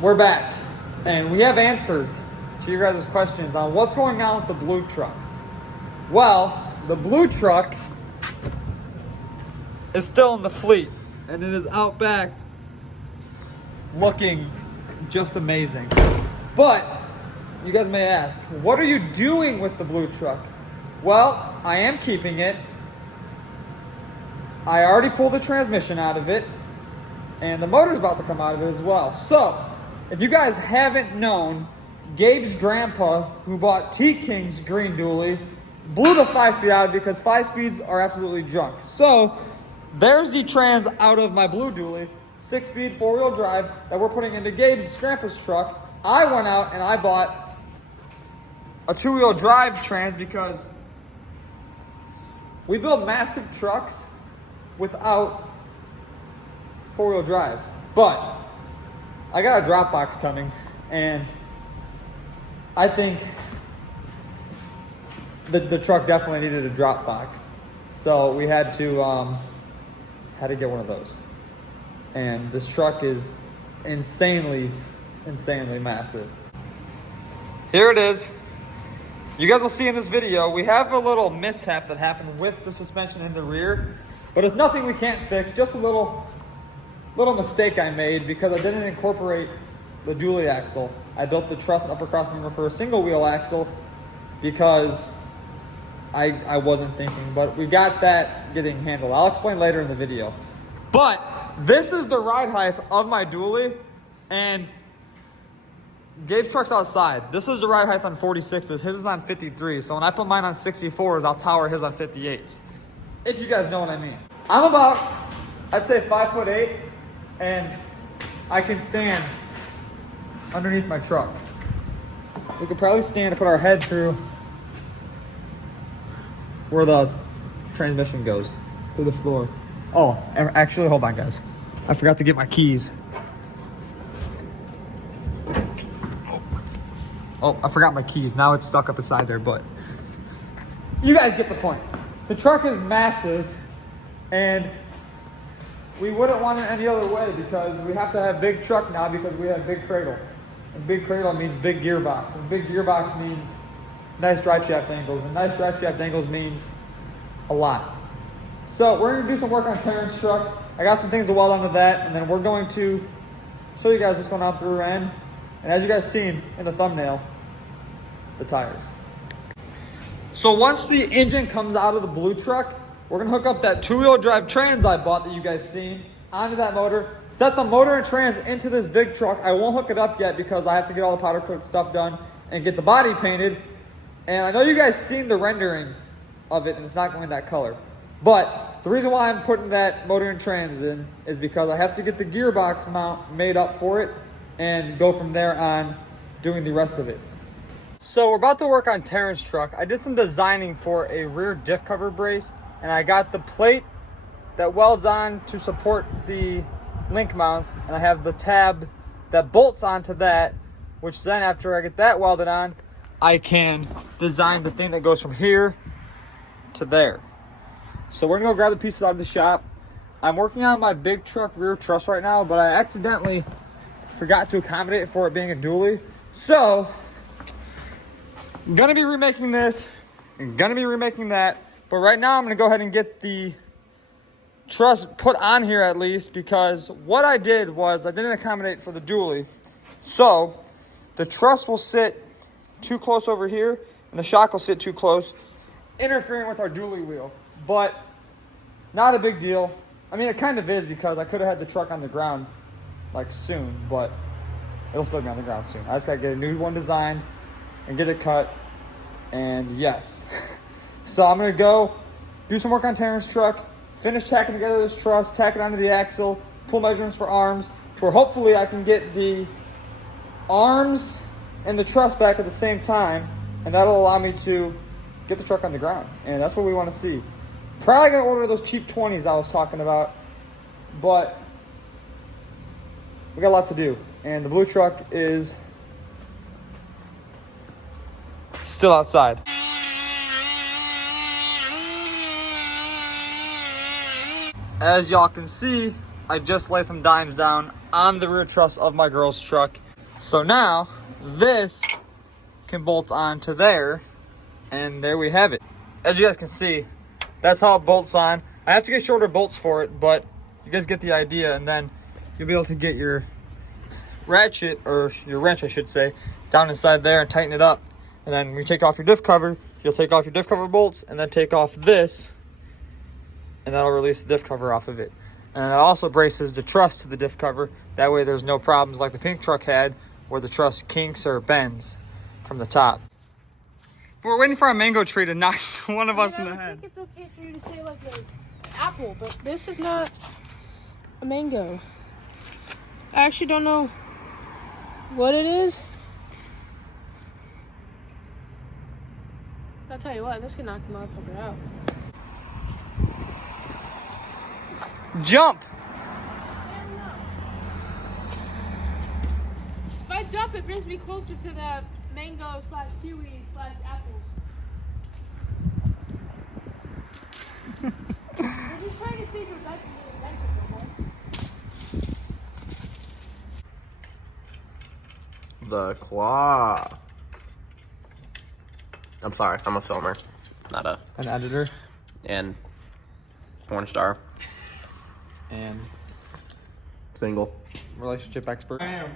we're back, and we have answers to your guys' questions on what's going on with the blue truck. Well, the blue truck is still in the fleet, and it is out back looking just amazing. But you guys may ask, what are you doing with the blue truck? Well, I am keeping it. I already pulled the transmission out of it, and the motor's about to come out of it as well. So, if you guys haven't known, Gabe's grandpa, who bought T-King's green dually, blew the 5-speed out of it because 5-speeds are absolutely junk. So, there's the trans out of my blue dually, 6-speed 4-wheel drive that we're putting into Gabe's grandpa's truck. I went out and I bought a 2-wheel drive trans because we build massive trucks without 4-wheel drive. But I got a drop box coming, and I think the truck definitely needed a drop box. So we had to get one of those. And this truck is insanely massive. Here it is. You guys will see in this video, we have a little mishap that happened with the suspension in the rear, but it's nothing we can't fix, just a little mistake I made because I didn't incorporate the dually axle. I built the truss and upper cross member for a single wheel axle because I wasn't thinking, but we got that getting handled. I'll explain later in the video. But this is the ride height of my dually, and Gabe's truck's outside. This is the ride height on 46s. His is on 53. So when I put mine on 64s, I'll tower his on 58s. If you guys know what I mean. I'm about, I'd say 5'8", and I can stand underneath my truck. We could probably stand and put our head through where the transmission goes, through the floor. Oh, actually, hold on, guys. I forgot to get my keys. Oh, I forgot my keys. Now it's stuck up inside there, but you guys get the point. The truck is massive, and we wouldn't want it any other way because we have to have big truck now because we have big cradle. And big cradle means big gearbox. And big gearbox means nice drive shaft angles. And nice drive shaft angles means a lot. So we're gonna do some work on Terrence's truck. I got some things to weld onto that, and then we're going to show you guys what's going on through the rear end. And as you guys seen in the thumbnail, the tires. So once the engine comes out of the blue truck, we're gonna hook up that 2-wheel drive trans I bought that you guys seen onto that motor, set the motor and trans into this big truck. I won't hook it up yet because I have to get all the powder coat stuff done and get the body painted. And I know you guys seen the rendering of it and it's not going that color. But the reason why I'm putting that motor and trans in is because I have to get the gearbox mount made up for it and go from there on doing the rest of it. So we're about to work on Terrence's truck. I did some designing for a rear diff cover brace, and I got the plate that welds on to support the link mounts, and I have the tab that bolts onto that, which then after I get that welded on, I can design the thing that goes from here to there. So we're gonna go grab the pieces out of the shop. I'm working on my big truck rear truss right now, but I accidentally forgot to accommodate for it being a dually. So, I'm gonna be remaking this, I'm gonna be remaking that, but right now I'm gonna go ahead and get the truss put on here at least, because what I did was I didn't accommodate for the dually. So, the truss will sit too close over here, and the shock will sit too close, interfering with our dually wheel. But, not a big deal. I mean, it kind of is because I could have had the truck on the ground like soon, but it'll still be on the ground soon. I just gotta get a new one designed and get it cut, and yes. So I'm gonna go do some work on Terrence's truck, finish tacking together this truss, tack it onto the axle, pull measurements for arms, to where hopefully I can get the arms and the truss back at the same time, and that'll allow me to get the truck on the ground, and that's what we want to see. Probably gonna order those cheap 20s I was talking about, but we got a lot to do, and the blue truck is still outside. As y'all can see, I just laid some dimes down on the rear truss of my girl's truck. So now this can bolt onto there, and there we have it. As you guys can see, that's how it bolts on. I have to get shorter bolts for it, but you guys get the idea, and then you'll be able to get your ratchet, or your wrench I should say, down inside there and tighten it up. And then when you take off your diff cover, you'll take off your diff cover bolts and then take off this, and that'll release the diff cover off of it. And that also braces the truss to the diff cover. That way there's no problems like the pink truck had where the truss kinks or bends from the top. We're waiting for our mango tree to knock one of us in the head. I think it's okay for you to say like an apple, but this is not a mango. I actually don't know what it is. I'll tell you what, this can knock the motherfucker out. Jump! If I jump, it brings me closer to the mango / kiwi / apples. We're just trying to see if I can The claw. I'm sorry, I'm a filmer, not An editor. and porn star, And single. relationship expert. I am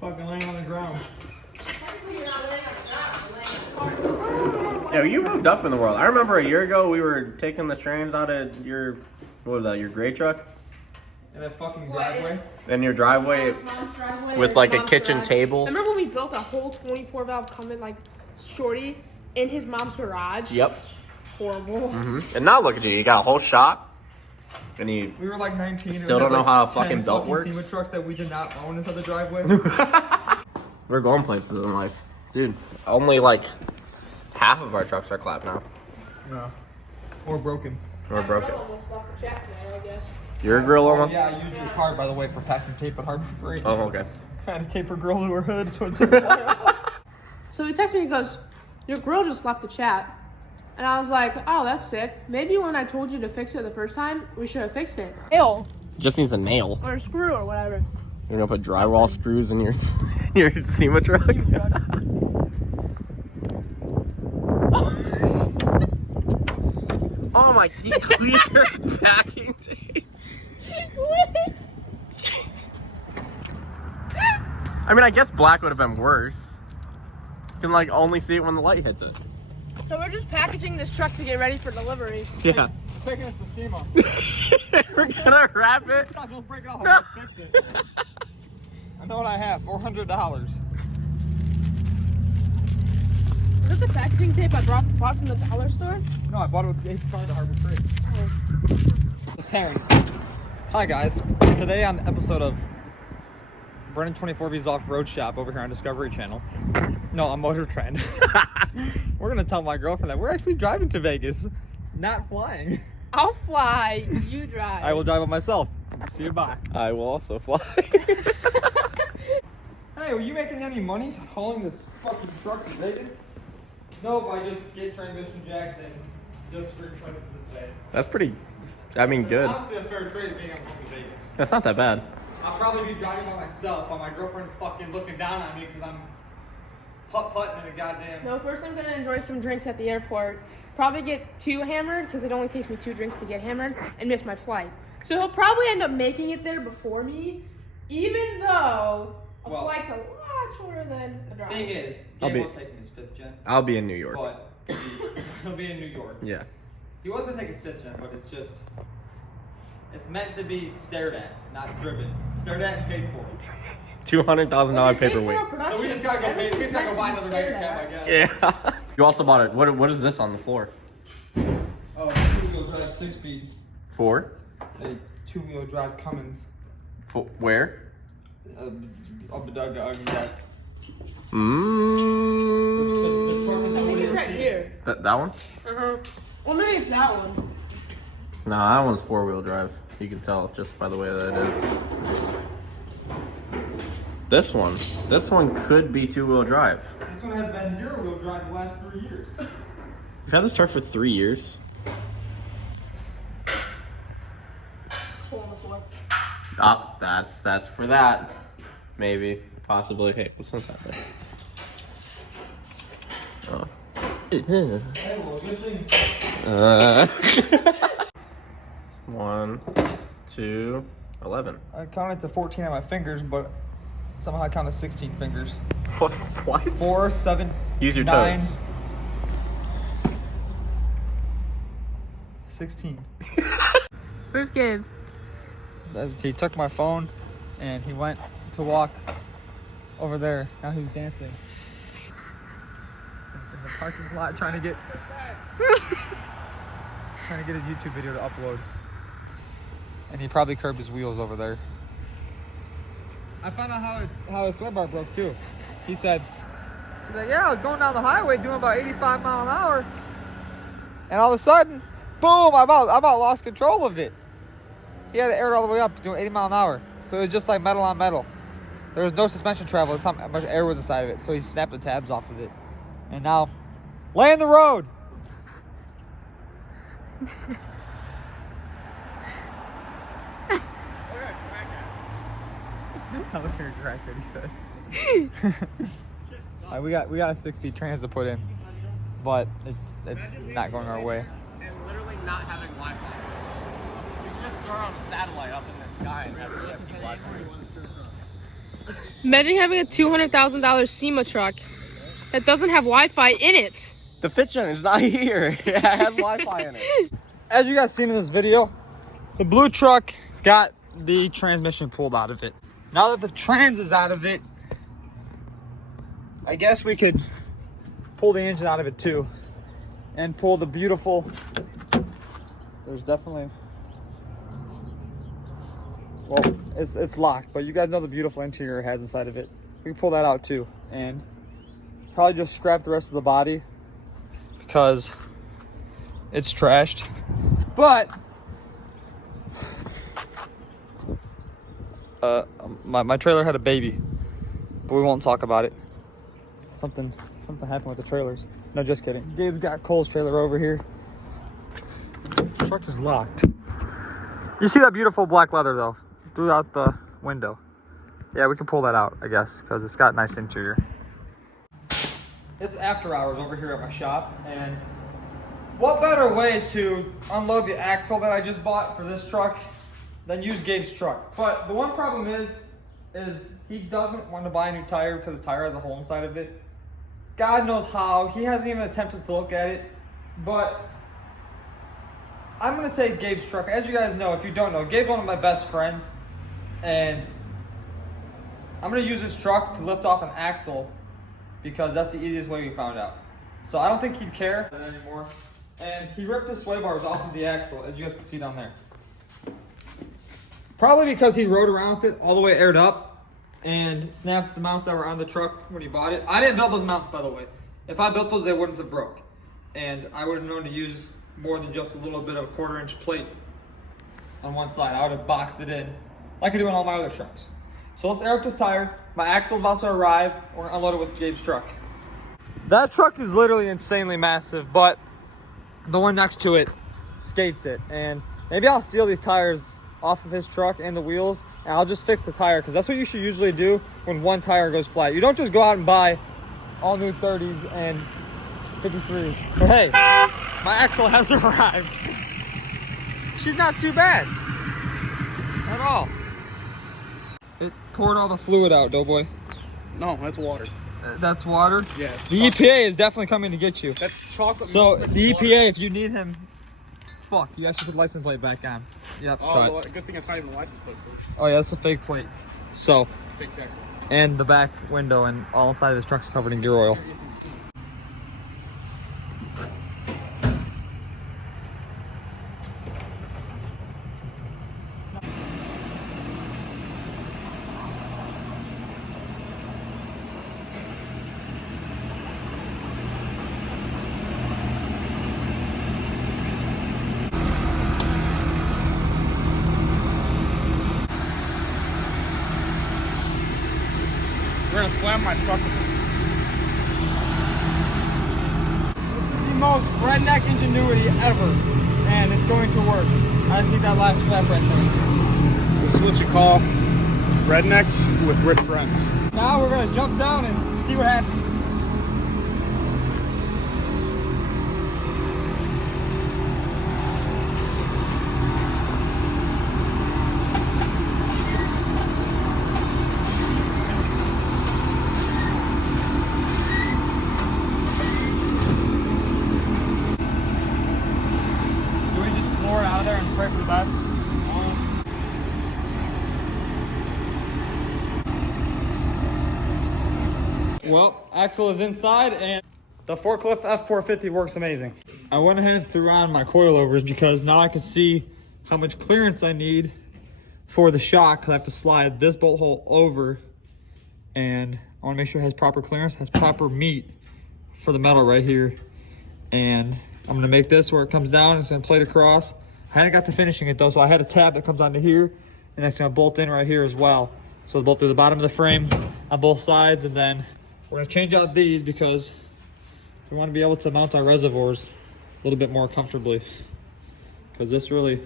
fucking laying on the ground. Yo, you moved up in the world. I remember a year ago we were taking the trains out of your, what was that, your gray truck? In that fucking driveway. In your driveway Mom's driveway with or like a mom's kitchen garage. table. Remember when we built a whole 24 valve Cummins like shorty in his mom's garage? Yep. Horrible. And now look at you, you got a whole shop. And you, We were like 19. Still don't know how a fucking belt works. SEMA trucks that we did not own inside the driveway. we're going places in life. Dude, only like half of our trucks are clapped now. No. Or broken. Or broken. Almost off the jack, man, I guess. Your grill Oh, almost? yeah, I used your car, by the way, for packing tape at Harbor Freight. Oh, okay. I had to tape her grill to her hood so it didn't fly off. So he texted me, he goes, your girl just left the chat. And I was like, oh, that's sick. Maybe when I told you to fix it the first time, we should have fixed it. Nail. Just needs a nail. Or a screw or whatever. You're gonna put drywall screws in your your SEMA truck? Oh my, he cleared packing tape. What? I mean, I guess black would have been worse. You can like only see it when the light hits it. So we're just packaging this truck to get ready for delivery. Yeah. Taking it to SEMA. We're gonna wrap it. It's not gonna break it off. No. I'm gonna fix it. I know what I have. $400. Is this the packaging tape I bought from the dollar store? No, I bought it with the car to Harbor Freight. Oh. This Heron. Hi guys. Today on the episode of Brennan 24B's Off-Road Shop over here on Discovery Channel. No, on Motor Trend. We're gonna tell my girlfriend that we're actually driving to Vegas, not flying. I'll fly, you drive. I will drive it myself. See you, bye. I will also fly. Hey, were you making any money hauling this fucking truck to Vegas? Nope, I just get transmission jacks and just for places to stay. That's pretty, I mean, good. It's honestly a fair trade being able to come to Vegas. That's not that bad. I'll probably be driving by myself while my girlfriend's fucking looking down on me because I'm putt-putting in a goddamn... No, first I'm gonna enjoy some drinks at the airport. Probably get 2 hammered, because it only takes me 2 drinks to get hammered, and miss my flight. So he'll probably end up making it there before me, even though a flight's a lot shorter than a drive. Thing is, I'll Gabe be- was taking his 5th gen, I'll be in New York. but he'll be in New York. Yeah. He wasn't taking his 5th gen, but it's just... It's meant to be stared at, not driven. Stared at and paid for. $200,000 paperweight. So we just gotta go pay. We just gotta go buy another mega cab, I guess. Yeah. You also bought it. What is this on the floor? Oh, 2-wheel drive 6-speed. For? A 2-wheel drive Cummins. Where? Up the dug, I guess. Mmm. The truck and I think it's the right here. That one? Uh-huh. Well, maybe it's that one. Nah, that one's 4-wheel drive. You can tell just by the way that it is. This one could be 2-wheel drive. This one has been 0-wheel drive the last 3 years. You've had this truck for 3 years. Hole in the floor. Ah, that's for that. Maybe. Possibly. Hey, what's inside there? Oh. Hey, well, good thing. 1, 2, 11. I counted to 14 on my fingers, but somehow I counted 16 fingers. What? 4, 7, Use your 9, toes. 16. Where's Gabe? He took my phone and he went to walk over there. Now he's dancing in the parking lot, trying to get his YouTube video to upload. And he probably curbed his wheels over there. I found out how his sway bar broke too. He's like, yeah, I was going down the highway doing about 85 miles an hour, and all of a sudden, boom! I about lost control of it. He had to air it all the way up, doing 80 miles an hour. So it was just like metal on metal. There was no suspension travel. It's how much air was inside of it. So he snapped the tabs off of it, and now lay in the road. I'm looking at crack that he says. Alright, we got a 6-speed trans to put in, but it's not going our way. And literally not having Wi-Fi. You can just throw on a satellite up in the sky and have Wi-Fi. Imagine having a $200,000 SEMA truck that doesn't have Wi-Fi in it. The fit gen is not here. It has Wi-Fi in it. As you guys seen in this video, the blue truck got the transmission pulled out of it. Now that the trans is out of it, I guess we could pull the engine out of it too and pull the beautiful, there's definitely, well, it's locked, but you guys know the beautiful interior it has inside of it. We can pull that out too and probably just scrap the rest of the body because it's trashed. But my trailer had a baby, but we won't talk about it. Something happened with the trailers. No, just kidding. Gabe's got Cole's trailer over here. The truck is locked. You see that beautiful black leather though, throughout the window. Yeah, we can pull that out, I guess, because it's got nice interior. It's after hours over here at my shop, and what better way to unload the axle that I just bought for this truck than use Gabe's truck? But the one problem is he doesn't want to buy a new tire because the tire has a hole inside of it. God knows how. He hasn't even attempted to look at it. But I'm going to take Gabe's truck. As you guys know, if you don't know, Gabe's one of my best friends. And I'm going to use this truck to lift off an axle because that's the easiest way we found out. So I don't think he'd care anymore. And he ripped the sway bars off of the axle, as you guys can see down there. Probably because he rode around with it all the way aired up and snapped the mounts that were on the truck when he bought it. I didn't build those mounts, by the way. If I built those, they wouldn't have broke. And I would have known to use more than just a little bit of a 1/4-inch plate on one side. I would have boxed it in like I do on all my other trucks. So let's air up this tire. My axle's about to arrive. We're gonna unload it with Gabe's truck. That truck is literally insanely massive, but the one next to it skates it. And maybe I'll steal these tires off of his truck and the wheels, and I'll just fix the tire, because that's what you should usually do when one tire goes flat. You don't just go out and buy all new 30s and 53s. But hey, my axle has arrived. She's not too bad at all. It poured all the fluid out, Doughboy. No, that's water. That's water? Yeah. The EPA is definitely coming to get you. That's chocolate. So milk. the EPA, if you need him, fuck, you actually put the license plate back on. Yep. Oh, well, good thing it's not even a license plate. Oh yeah, that's a fake plate. So, Fake tax. and the back window and all inside of his truck's covered in gear oil. We're gonna slam my truck. This is the most redneck ingenuity ever, and it's going to work. I just need that last strap right there. We'll switch a call. rednecks with rich friends. Now we're gonna jump down and see what happens. Do we just floor it out of there and pray for the best? Well, axle is inside and the forklift F450 works amazing. I went ahead and threw on my coilovers because now I can see how much clearance I need for the shock. I have to slide this bolt hole over and I want to make sure it has proper clearance, has proper meat for the metal right here. And I'm going to make this where it comes down, it's going to plate across. I hadn't got to finishing it though, so I had a tab that comes onto here and that's going to bolt in right here as well. So it'll bolt through the bottom of the frame on both sides, and then we're going to change out these because we want to be able to mount our reservoirs a little bit more comfortably, because this really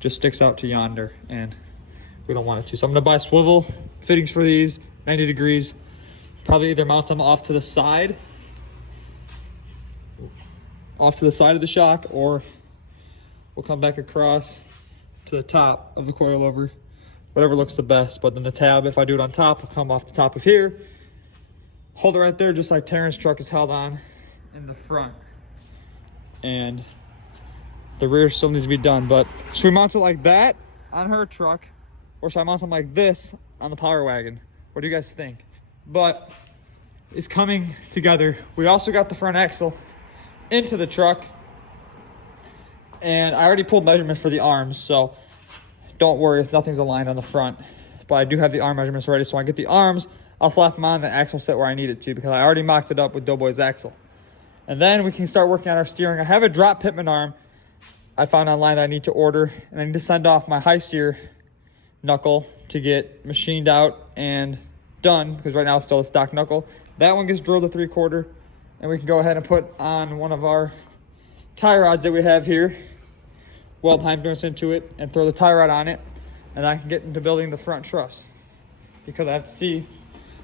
just sticks out to yonder and we don't want it to. So I'm going to buy swivel fittings for these, 90 degrees. Probably either mount them off to the side of the shock, or we'll come back across to the top of the coilover, whatever looks the best. But then the tab, if I do it on top, will come off the top of here. Hold it right there, just like Taryn's truck is held on in the front. And the rear still needs to be done. But should we mount it like that on her truck, or should I mount them like this on the Power Wagon? What do you guys think? But it's coming together. We also got the front axle into the truck, and I already pulled measurements for the arms, so don't worry, nothing's aligned on the front. But I do have the arm measurements already, so when I get the arms, I'll slap them on, the axle set where I need it to, because I already mocked it up with Doughboy's axle. And then we can start working on our steering. I have a drop pitman arm I found online that I need to order, and I need to send off my high steer knuckle to get machined out and done, because right now it's still a stock knuckle. That one gets drilled to 3/4, and we can go ahead and put on one of our tie rods that we have here, weld Heim joints into it, and throw the tie rod on it, and I can get into building the front truss, because I have to see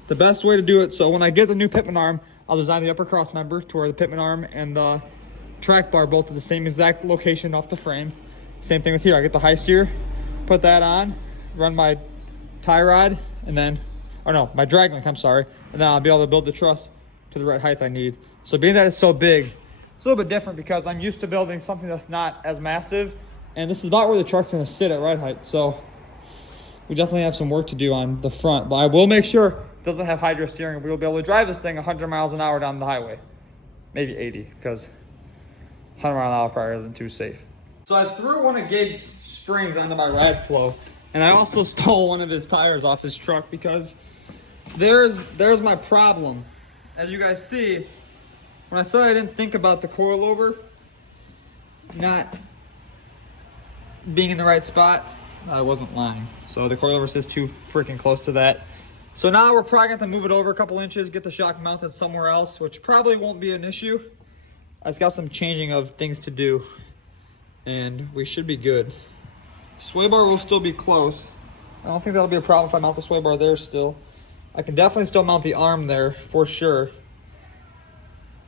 the best way to do it. So when I get the new pitman arm, I'll design the upper cross member to where the pitman arm and the track bar both at the same exact location off the frame. Same thing with here. I get the high steer, put that on, run my tie rod, and then, or no, my drag link, I'm sorry, and then I'll be able to build the truss to the right height I need. So being that it's so big, it's a little bit different because I'm used to building something that's not as massive, and this is about where the truck's gonna sit at right height. So we definitely have some work to do on the front, but I will make sure it doesn't have hydro steering. We'll be able to drive this thing 100 miles an hour down the highway. Maybe 80, because 100 miles an hour probably isn't too safe. So I threw one of Gabe's springs onto my rad flow, and I also stole one of his tires off his truck, because there's my problem. As you guys see, when I said I didn't think about the coilover not being in the right spot, I wasn't lying. So the coilover sits too freaking close to that. So now we're probably going to move it over a couple inches, get the shock mounted somewhere else, which probably won't be an issue. I've got some changing of things to do, and we should be good. Sway bar will still be close. I don't think that'll be a problem if I mount the sway bar there still. I can definitely still mount the arm there for sure.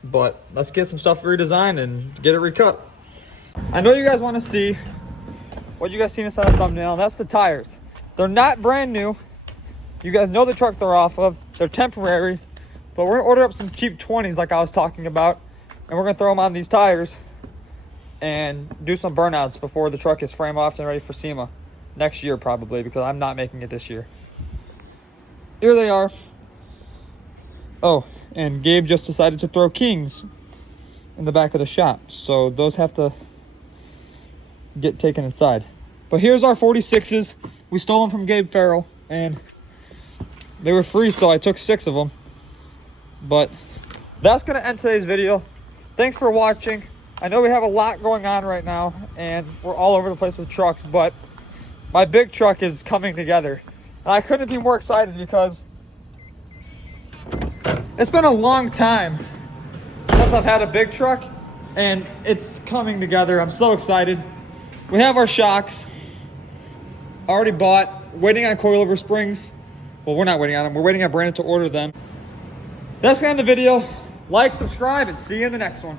But let's get some stuff redesigned and get it recut. I know you guys want to see what you guys seen inside the thumbnail. That's the tires. They're not brand new. You guys know the truck they're off of. They're temporary. But we're going to order up some cheap 20s like I was talking about. And we're going to throw them on these tires and do some burnouts before the truck is frame off and ready for SEMA. Next year probably, because I'm not making it this year. Here they are. Oh, and Gabe just decided to throw Kings in the back of the shop. So those have to get taken inside. But here's our 46s. We stole them from Gabe Farrell, and they were free, so I took 6 of them. But that's going to end today's video. Thanks for watching. I know we have a lot going on right now, and we're all over the place with trucks, but my big truck is coming together. And I couldn't be more excited because it's been a long time since I've had a big truck, and it's coming together. I'm so excited. We have our shocks already bought. waiting on coilover springs. Well, we're not waiting on them. We're waiting on Brandon to order them. That's the end of the video. Like, subscribe, and see you in the next one.